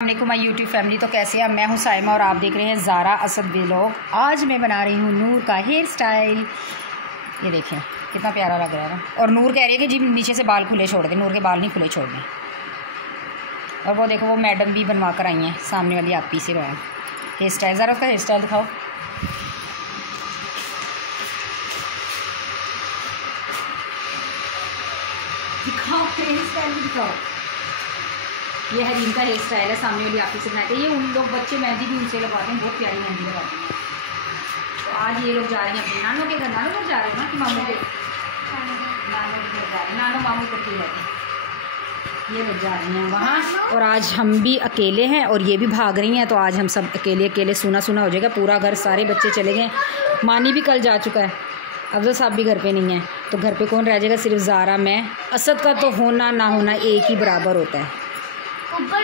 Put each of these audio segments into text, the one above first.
अस्सलामुअलैकुम my YouTube family. तो कैसे हैं? मैं हूं साइमा और आप देख रहे हैं ज़ारा असद व्लॉग। आज मैं बना रही हूं नूर का हेयर स्टाइल। ये देखें कितना प्यारा लग रहा है ना। और नूर कह रही है कि जी नीचे से बाल खुले छोड़ दें। नूर के बाल नहीं खुले छोड़ने। और वो देखो वो मैडम भी बनवा कर आई हैं, सामने वाली आपी से मैम हेयर स्टाइल। ज़रा उसका हेयर स्टाइल दिखाओ। दिखाओ हेयर स्टाइल भी दिखाओ। ये हरीम का हेयर स्टाइल है, सामने वाली आपी से बनाए थे। ये उन लोग बच्चे मेहंदी भी उनसे लगाते हैं, बहुत प्यारी मेहंदी लगाते हैं। तो आज ये लोग जा रहे हैं अपने नानों के घर। नानों घर जा रहे हैं ना कि मामू के? नानों के घर जा रहे हैं। नानों मामू इकट्ठे रहते हैं। ये लोग जा रहे हैं वहाँ। और आज हम भी अकेले हैं और ये भी भाग रही हैं। तो आज हम सब अकेले अकेले सूना सूना हो जाएगा पूरा घर। सारे बच्चे चले गए। मानी भी कल जा चुका है। अफजल साहब भी घर पे नहीं है। तो घर पे कौन रह जाएगा? सिर्फ ज़ारा, मैं। असद का तो होना ना होना एक ही बराबर होता है। ऊपर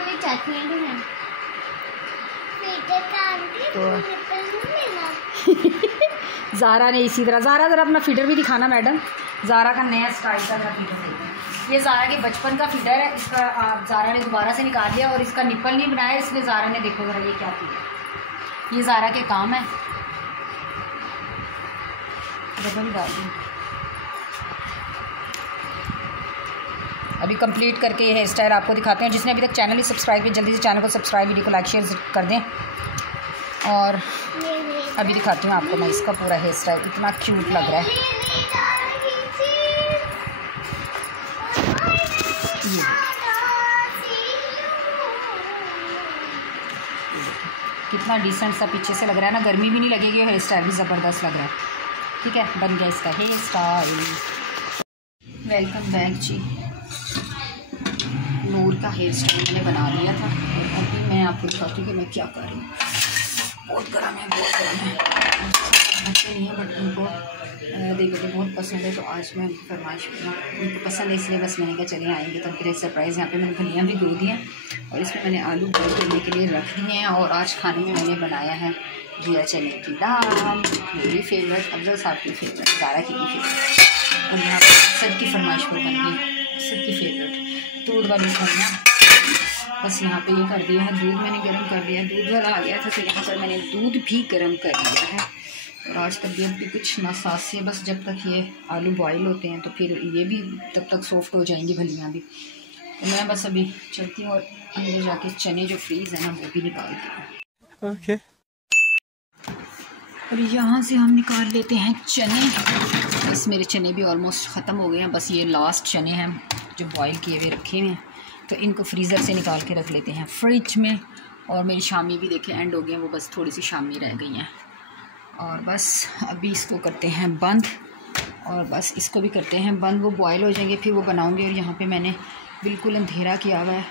में चाची है तो ज़ारा ने इसी तरह। ज़ारा ज़रा अपना फीडर भी दिखाना मैडम। ज़ारा का नया स्टाइल का फीडर देते हैं। ये ज़ारा के बचपन का फीडर है। इसका ज़ारा ने दोबारा से निकाल लिया और इसका निप्पल नहीं बनाया, इसलिए ज़ारा ने देखो ज़रा ये क्या किया। ये ज़ारा के काम है। भी डाल दूँ अभी कंप्लीट करके ये हेयर स्टाइल आपको दिखाते हैं। जिसने अभी तक चैनल ही सब्सक्राइब किया जल्दी से चैनल को सब्सक्राइब, वीडियो को लाइक शेयर कर दें। और अभी दिखाती हूँ आपको मैं इसका पूरा हेयर स्टाइल। इतना क्यूट लग रहा है। कितना डिसेंट सा पीछे से लग रहा है ना। गर्मी भी नहीं लगेगी। हेयर स्टाइल भी ज़बरदस्त लग रहा है। ठीक है, बन गया इसका हेयर स्टाइल। वेलकम बैक जी। नूर का हेयर स्टाइल मैंने बना लिया था और अभी मैं आपको दिखाती हूँ कि मैं क्या कर रही हूँ। बहुत गर्म है, बहुत गर्म है। अच्छे नहीं है बट उनको देखो बहुत पसंद है। तो आज मैं फरमाइश उनको पसंद है, इसलिए बस मैंने कहा चलिए आएंगे तो उनके लिए सरप्राइज़। यहाँ पे मैंने फलियाँ भी धो दी हैं और इसमें मैंने आलू बॉयल करने के लिए रख दिए हैं। और आज खाने में मैंने बनाया है जीरा चने की दाल, मेरी फेवरेट, अफजल साहब की फेवरेट, ज़ारा की भी फेवरेट। और यहाँ पर सबकी फरमाइश पर बन गई, सबकी फेवरेट दूध वाली सब्जियाँ। बस यहाँ पे ये कर दिया है। दूध मैंने गर्म कर दिया। दूध वाला आ गया था तो यहाँ पर मैंने दूध भी गर्म कर दिया है। और आज तबीयत भी कुछ नासाज से, बस जब तक ये आलू बॉयल होते हैं तो फिर ये भी तब तक सॉफ्ट हो जाएंगी भलियाँ भी। तो मैं बस अभी चलती हूँ और अंदर जाके चने जो फ्रीज़ है ना वो भी निकालती हूँ। ओके। और यहाँ से हम निकाल लेते हैं चने। बस मेरे चने भी ऑलमोस्ट ख़त्म हो गए हैं। बस ये लास्ट चने हैं जो बॉईल किए हुए रखे हुए हैं। तो इनको फ्रीज़र से निकाल के रख लेते हैं फ्रिज में। और मेरी शामी भी देखें एंड हो गई हैं, वो बस थोड़ी सी शामी रह गई हैं। और बस अभी इसको करते हैं बंद। और बस इसको भी करते हैं बंद। वो बॉयल हो जाएंगे फिर वो बनाऊँगी। और यहाँ पे मैंने बिल्कुल अंधेरा किया हुआ है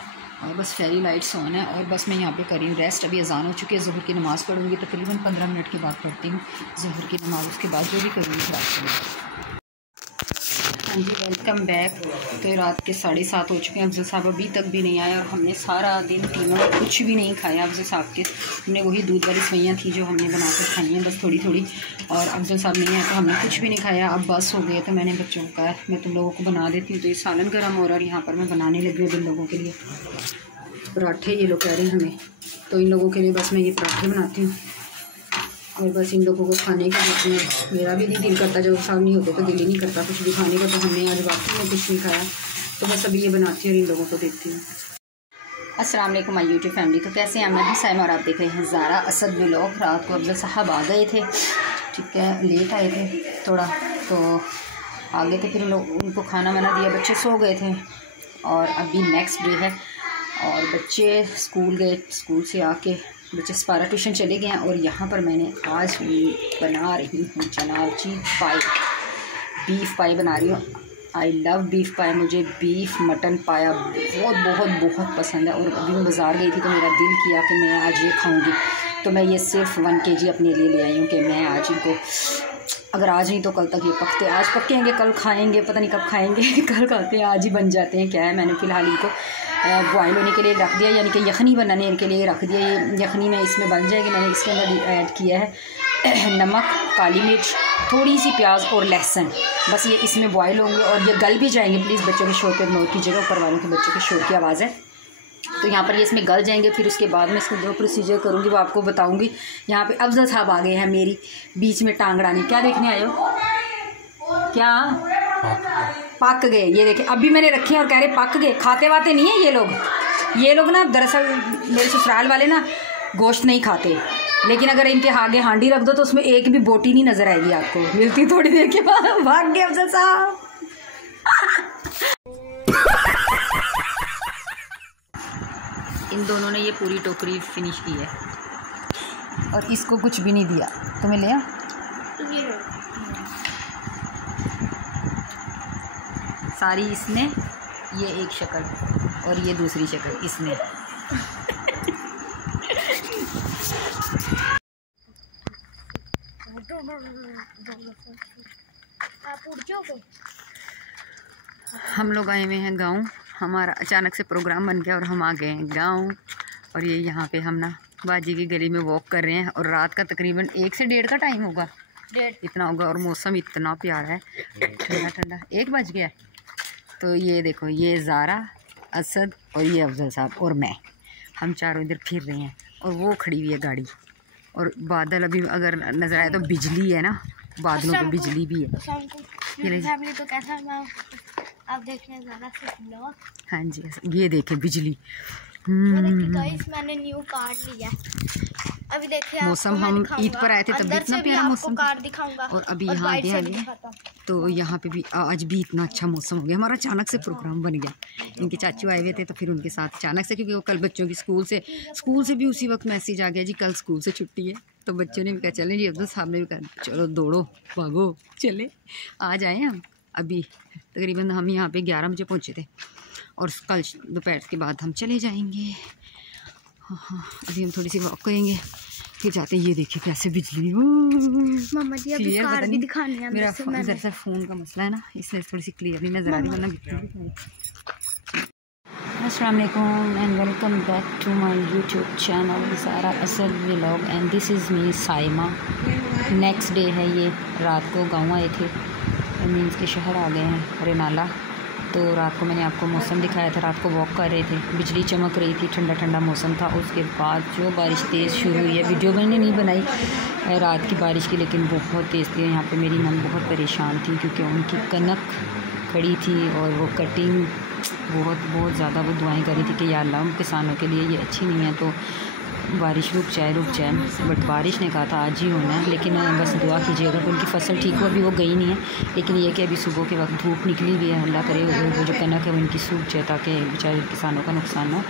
और बस फेरी लाइट्स ऑन है। और बस मैं यहाँ पे कर रही हूँ रेस्ट। अभी अजान हो चुकी है। ज़ुहर की नमाज़ पढ़ूँगी, तकरीबन 15 मिनट की बात पढ़ती हूँ ज़ुहर की नमाज़। उसके बाद जो भी करूँगी रात को। हाँ जी, वेलकम बैक। तो रात के 7:30 हो चुके हैं। अफजल साहब अभी तक भी नहीं आया और हमने सारा दिन तीनों ने कुछ भी नहीं खाया। अफजल साहब के हमने वही दूध वाली सवैयाँ थी जो हमने बना कर खाई हैं, बस थोड़ी थोड़ी। और अफजल साहब नहीं आया तो हमने कुछ भी नहीं खाया। अब बस हो गए तो मैंने बच्चों को कहा मैं तुम लोगों को बना देती हूँ। तो ये सालन गर्म हो रहा है और यहाँ पर मैं बनाने लगी हूँ इन लोगों के लिए पराठे। ये लोग कह रहे हैं हमें, तो इन लोगों के लिए बस मैं ये पराठे बनाती हूँ। और बस इन लोगों को खाने का में मेरा भी नहीं दिल करता। जब साहब नहीं होते तो दिल ही नहीं करता कुछ भी खाने का। तो हमने आज वाकई में कुछ नहीं खाया। तो बस अभी ये बनाती हूँ और इन लोगों को देखती हूँ। अस्सलाम वालेकुम माय यूट्यूब फैमिली। तो कैसे हैं? मैं भी साइमा और आप देख रहे हैं ज़ारा असद व्लॉग। रात को अफजल साहब आ गए थे, ठीक है, लेट आए थे थोड़ा, तो आ गए थे। फिर लोग उनको खाना वाना दिया, बच्चे सो गए थे। और अभी नेक्स्ट डे है और बच्चे स्कूल गए। स्कूल से आके बच्चे सपारा ट्यूशन चले गए हैं। और यहाँ पर मैंने आज बना रही हूँ जनाब जी पाई, बीफ पाई बना रही हूँ। आई लव बीफ पाई। मुझे बीफ मटन पाया बहुत बहुत बहुत पसंद है। और अभी मैं बाज़ार गई थी तो मेरा दिल किया कि मैं आज ये खाऊंगी। तो मैं ये सिर्फ 1 kg अपने लिए ले आई हूँ कि मैं आज इनको, अगर आज नहीं तो कल तक ये पकते। आज पकेंगे, कल खाएंगे, पता नहीं कब खाएंगे। कल खाते हैं, आज ही बन जाते हैं। क्या है, मैंने फ़िलहाल इनको बॉयल होने के लिए रख दिया, यानी कि यखनी बनाने के लिए रख दिया। ये यखनी में इसमें बन जाएगी। मैंने इसके अंदर ऐड किया है नमक, काली मिर्च, थोड़ी सी प्याज और लहसुन। बस ये इसमें बॉयल होंगे और ये गल भी जाएंगे। प्लीज़ बच्चों के शोर पे इग्नोर कीजिएगा, ऊपर वालों के बच्चों के शोर की आवाज़ है। तो यहाँ पर ये इसमें गल जाएंगे, फिर उसके बाद में इसको जो प्रोसीजर करूँगी वो आपको बताऊँगी। यहाँ पे अफजल साहब आ गए हैं मेरी बीच में टांग अड़ानी। क्या देखने आए हो? क्या पक गए? ये देखे अभी मैंने रखे हैं और कह रहे पक गए। खाते वाते नहीं है ये लोग ना। दरअसल मेरे ससुराल वाले ना गोश्त नहीं खाते, लेकिन अगर इनके आगे हांडी रख दो तो उसमें एक भी बोटी नहीं नजर आएगी आपको। मिलती थोड़ी देर के बाद भाग गए अफजल साहब। इन दोनों ने ये पूरी टोकरी फिनिश की है और इसको कुछ भी नहीं दिया। तुम्हें लिया? सारी इसने, ये एक शक्ल और ये दूसरी शक्ल इसने। हम लोग आए हुए हैं गांव। हमारा अचानक से प्रोग्राम बन गया और हम आ गए हैं गांव। और ये यहाँ पे हम ना बाजी की गली में वॉक कर रहे हैं और रात का तकरीबन 1 से 1:30 का टाइम होगा, इतना होगा। और मौसम इतना प्यारा है, ठंडा ठंडा। 1 बज गया। तो ये देखो, ये ज़ारा, असद और ये अफजल साहब और मैं, हम चारों इधर फिर रहे हैं। और वो खड़ी हुई है गाड़ी। और बादल अभी अगर नज़र आए तो बिजली है ना, बादलों पे बिजली भी है। फैमिली तो कैसा है आप देखने ज़रा से ब्लॉग। हाँ जी, ये देखे बिजली। गाइस मैंने न्यू कार लिया। अभी देखिए मौसम, हम ईद पर आए थे तब भी इतना प्यारा मौसम कार दिखाऊंगा। और अभी यहाँ आगे आगे तो यहाँ पे भी आज भी इतना अच्छा मौसम हो गया। हमारा अचानक से प्रोग्राम बन गया। इनके चाचू आए हुए थे तो फिर उनके साथ अचानक से, क्योंकि वो कल बच्चों की स्कूल से भी उसी वक्त मैसेज आ गया जी कल स्कूल से छुट्टी है। तो बच्चों ने भी कहा चलें जी, अब्दुल साहब ने भी कहा चलो दौड़ो भागो चले आ जाएँ हम। अभी तकरीबन हम यहाँ पे 11 बजे पहुँचे थे और कल दोपहर के बाद हम चले जाएंगे। हाँ, अभी हम थोड़ी सी वॉक करेंगे फिर जाते हैं। ये देखिए कैसे बिजली। मम्मा जी अभी कार भी दिखानी है। मेरा दरअसल फ़ोन का मसला है ना, इसलिए थोड़ी सी क्लियर नहीं नज़र आ रही, वरना अस्सलाम वालेकुम and welcome back to my YouTube channel Zara Asad vlog and this is me Saima. Next day है ये। रात को गाँव आए थे, मीन्स के शहर आ गए हैं रेनाला। तो रात को मैंने आपको मौसम दिखाया था, रात को वॉक कर रहे थे, बिजली चमक रही थी, ठंडा ठंडा मौसम था। उसके बाद जो बारिश तेज़ शुरू हुई है, वीडियो मैंने नहीं बनाई रात की बारिश की, लेकिन बहुत तेज़ थी। यहाँ पे मेरी मम्मी बहुत परेशान थी क्योंकि उनकी कनक खड़ी थी और वो कटिंग बहुत ज़्यादा वो दुआएं कर रही थी कि या अल्लाह उन किसानों के लिए ये अच्छी नहीं है, तो बारिश रुक जाए। बट बारिश ने कहा था आज ही होना है, लेकिन बस दुआ कीजिएगा कि उनकी फसल ठीक हो। अभी वो गई नहीं है, लेकिन ये कि अभी सुबह के वक्त धूप निकली हुई है, अल्लाह करे वो जो कनक है वो इनकी सूख जाए ताकि बेचारे किसानों का नुकसान ना।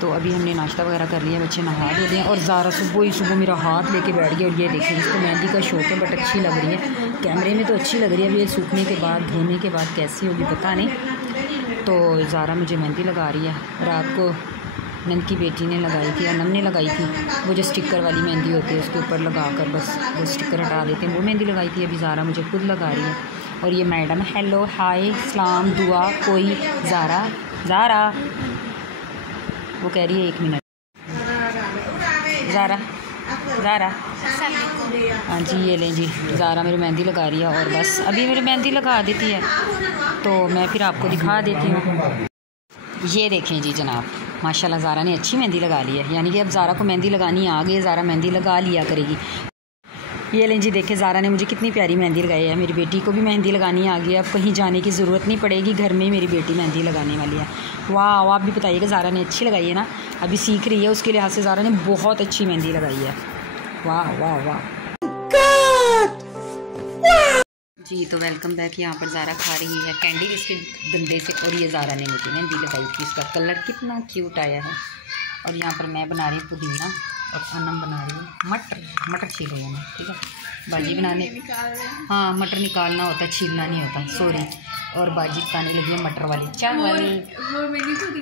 तो अभी हमने नाश्ता वगैरह कर लिया, बच्चे नहा दे दिए और ज़ारा सुबह मेरा हाथ लेके बैठ गया। और ये देखिए, इसको मेहंदी का शौक है बट अच्छी लग रही है, कैमरे में तो अच्छी लग रही है। अभी ये सूखने के बाद, धोने के बाद कैसी होगी पता नहीं। तो ज़ारा मुझे मेहंदी लगा रही है। रात को नंद की बेटी ने लगाई थी, अनम ने लगाई थी, वो जो स्टिकर वाली मेहंदी होती है उसके ऊपर लगा कर बस वो स्टिकर हटा देते हैं, वो मेहंदी लगाई थी। अभी ज़ारा मुझे खुद लगा रही है। और ये मैडम हेलो हाय सलाम दुआ कोई ज़ारा वो कह रही है 1 मिनट। ज़ारा हाँ जी, ये लें जी, ज़ारा मेरी मेहंदी लगा रही है। और बस अभी मेरी मेहंदी लगा देती है तो मैं फिर आपको दिखा देती हूँ। ये देखें जी जनाब, माशाल्लाह ज़ारा ने अच्छी मेहंदी लगा ली है, यानी कि अब ज़ारा को मेहंदी लगानी आ गई, ज़ारा मेहंदी लगा लिया करेगी। ये लें जी, देखें ज़ारा ने मुझे कितनी प्यारी मेहंदी लगाई है। मेरी बेटी को भी मेहंदी लगानी आ गई है, अब कहीं जाने की ज़रूरत नहीं पड़ेगी, घर में ही मेरी बेटी मेहंदी लगाने वाली है। वाह, आप भी बताइएगा ज़ारा ने अच्छी लगाई है ना? अभी सीख रही है, उसके लिहाज से ज़ारा ने बहुत अच्छी मेहंदी लगाई है। वाह वाह वाह जी। तो वेलकम बैक। यहाँ पर ज़ारा खा रही है कैंडी इसके गंदे से, और ये ज़ारा ने मुझे मेहंदी लगाई थी, इसका कलर कितना क्यूट आया है। और यहाँ पर मैं बना रही हूँ पुदीना और अनम बना रही हूँ मटर छील रही हूँ, ठीक है। बाजी बनाने, हाँ मटर निकालना होता है, छीलना नहीं होता, सॉरी। और बाजी खाने लगी है मटर वाली चावल।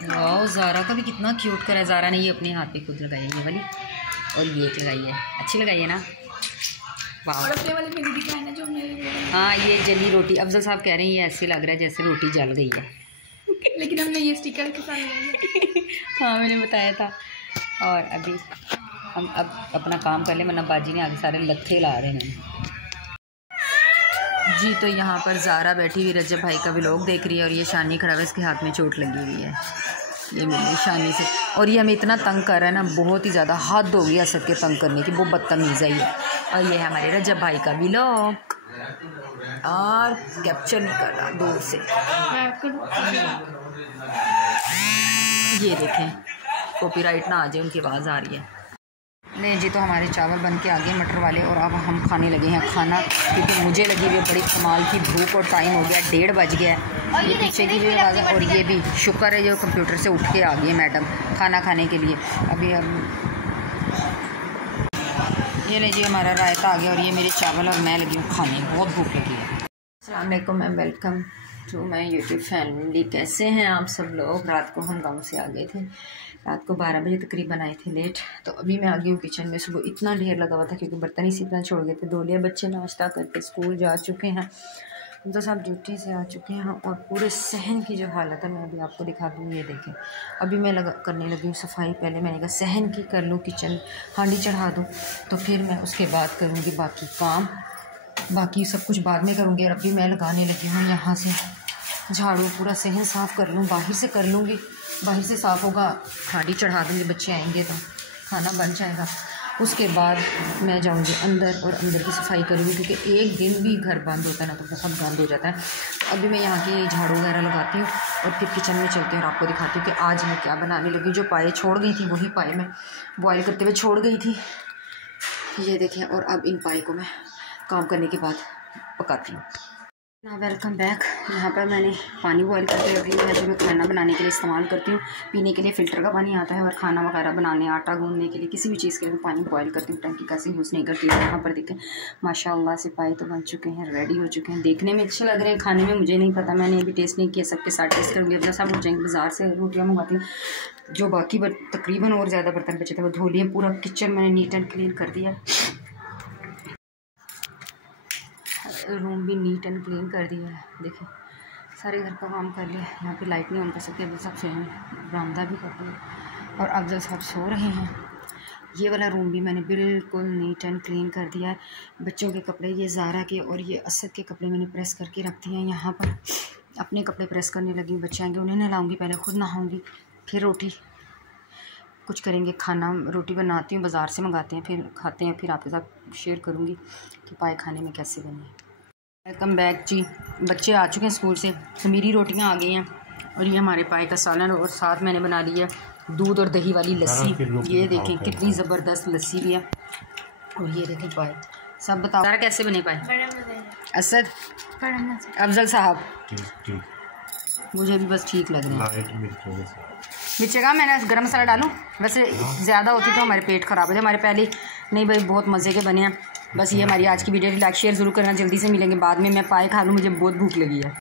वाह, ज़ारा का भी कितना क्यूट करा है। ज़ारा ने ये अपने हाथ पे खुद लगाई है ये वाली, और ये एक लगाई है, अच्छी लगाई है ना? वाह। हाँ, ये जली रोटी, अफजल साहब कह रहे हैं ये ऐसे लग रहा है जैसे रोटी जल गई है लेकिन हमने ये स्टिकर के साथ हाँ मैंने बताया था। और अभी हम अब अपना काम कर लें, वरना बाजी ने आगे सारे लत्थे ला रहे हैं जी। तो यहाँ पर ज़ारा बैठी हुई रजब भाई का व्लॉग देख रही है और ये शानी खड़ा है, इसके हाथ में चोट लगी हुई है। ये मेरी निशानी से। और ये हमें इतना तंग कर रहा है ना, बहुत ही ज़्यादा हद हो गई असद के तंग करने की, वो बदतमीज़ है ये। और ये है हमारे रजब भाई का व्लॉग, और कैप्चर नहीं कर रहा दूर से। ये देखें, कॉपीराइट ना आ जाए, उनकी आवाज़ आ रही है। नहीं जी, तो हमारे चावल बन के आ गए मटर वाले, और अब हम खाने लगे हैं खाना, क्योंकि मुझे लगी हुई बड़ी कमाल की भूख और टाइम हो गया, 1:30 बज गया है। ये पीछे की भी आवाज़ है, और ये भी शुक्र है जो कंप्यूटर से उठ के आ गई मैडम खाना खाने के लिए। अभी अब ये लीजिए हमारा रायता आ गया, और ये मेरे चावल, और मैं लगी हूँ खाने, बहुत भूख लगी है। अस्सलाम वालेकुम and welcome to my YouTube family. कैसे हैं आप सब लोग? रात को हम गांव से आ गए थे, रात को 12 बजे तकरीबन आए थे लेट। तो अभी मैं आ गई हूँ किचन में। सुबह इतना ढेर लगा हुआ था क्योंकि बर्तन इसी तरह छोड़ गए थे, धो लिया। बच्चे नाश्ता करके स्कूल जा चुके हैं, तो सब ड्यूटी से आ चुके हैं, और पूरे सहन की जो हालत है मैं अभी आपको दिखा दूँ। ये देखें, अभी मैं करने लगी हूँ सफाई। पहले मैंने कहा सहन की कर लूँ, किचन हांडी चढ़ा दूँ, तो फिर मैं उसके बाद करूँगी बाकी काम, बाकी सब कुछ बाद में करूँगी। और अभी मैं लगाने लगी हूँ यहाँ से झाड़ू, पूरा सहन साफ़ कर लूँ, बाहर से कर लूँगी, बाहर से साफ़ होगा, हांडी चढ़ा दूँगी, बच्चे आएंगे तो खाना बन जाएगा। उसके बाद मैं जाऊँगी अंदर, और अंदर की सफाई करूँगी, क्योंकि एक दिन भी घर बंद होता है ना तो बहुत गंद हो जाता है। तो अभी मैं यहाँ की झाड़ू वगैरह लगाती हूँ, और फिर किचन में चलती हूँ और आपको दिखाती हूँ कि आज मैं क्या बनाने लगी। जो पाए छोड़ गई थी वही पाए मैं बॉयल करते हुए छोड़ गई थी, ये देखें। और अब इन पाए को मैं काम करने के बाद पकाती हूँ ना। Welcome back. यहाँ पर मैंने पानी बॉयल करके रख लिया है, जो मैं खाना बनाने के लिए इस्तेमाल करती हूँ। पीने के लिए फ़िल्टर का पानी आता है, और खाना वगैरह बनाने, आटा गूंदने के लिए, किसी भी चीज़ के लिए मैं पानी बॉयल करती हूँ, टंकी का से यूज़ नहीं करती हूँ। यहाँ पर देखें माशाल्लाह से पाए तो बन चुके हैं, रेडी हो चुके हैं, देखने में अच्छे लग रहे हैं, खाने में मुझे नहीं पता, मैंने अभी टेस्ट नहीं किया, सबके साथ टेस्ट करूँगी। अपना सब हो जाएंगे, बाज़ार से रोटियाँ मंगवाती हूँ। जो बाकी तकरीबन और ज़्यादा बर्तन बचे थे वो धो लिए। पूरा किचन मैंने नीट एंड क्लीन कर दिया, रूम भी नीट एंड क्लीन कर दिया है। देखिए सारे घर का काम कर लिया। यहाँ पे लाइट नहीं ऑन कर सकते, अभी सब सोए हैं, बरामदा भी कर दिया, और अफजल साहब सो रहे हैं। ये वाला रूम भी मैंने बिल्कुल नीट एंड क्लीन कर दिया है। बच्चों के कपड़े, ये ज़ारा के और ये असद के कपड़े मैंने प्रेस करके रख दिए हैं यहाँ पर। अपने कपड़े प्रेस करने लगी, बच्चे आएंगे उन्हें नहलाऊँगी, पहले खुद नहाऊँगी, फिर रोटी कुछ करेंगे, खाना रोटी बनाती हूँ, बाज़ार से मंगाते हैं, फिर खाते हैं, फिर आपके साथ शेयर करूँगी कि पाए खाने में कैसे बने। वेलकम बैक जी। बच्चे आ चुके हैं स्कूल से, खमीरी रोटियां आ गई हैं, और ये हमारे पाए का सालन, और साथ मैंने बना लिया दूध और दही वाली लस्सी। ये देखें कितनी ज़बरदस्त लस्सी भी है, और ये देखें पाए। सब बताओ सारा कैसे बने पाए? असद, अफजल साहब, मुझे भी बस ठीक लग रहा है। मिर्च का मैंने गरम मसाला डालूं, वैसे ज़्यादा होती तो हमारे पेट ख़राब हो जाए। हमारे पहले नहीं भाई, बहुत मज़े के बने हैं। बस ये हमारी आज की वीडियो, लाइक शेयर ज़रूर करना। जल्दी से मिलेंगे बाद में। मैं पाए खा लूँ, मुझे बहुत भूख लगी है।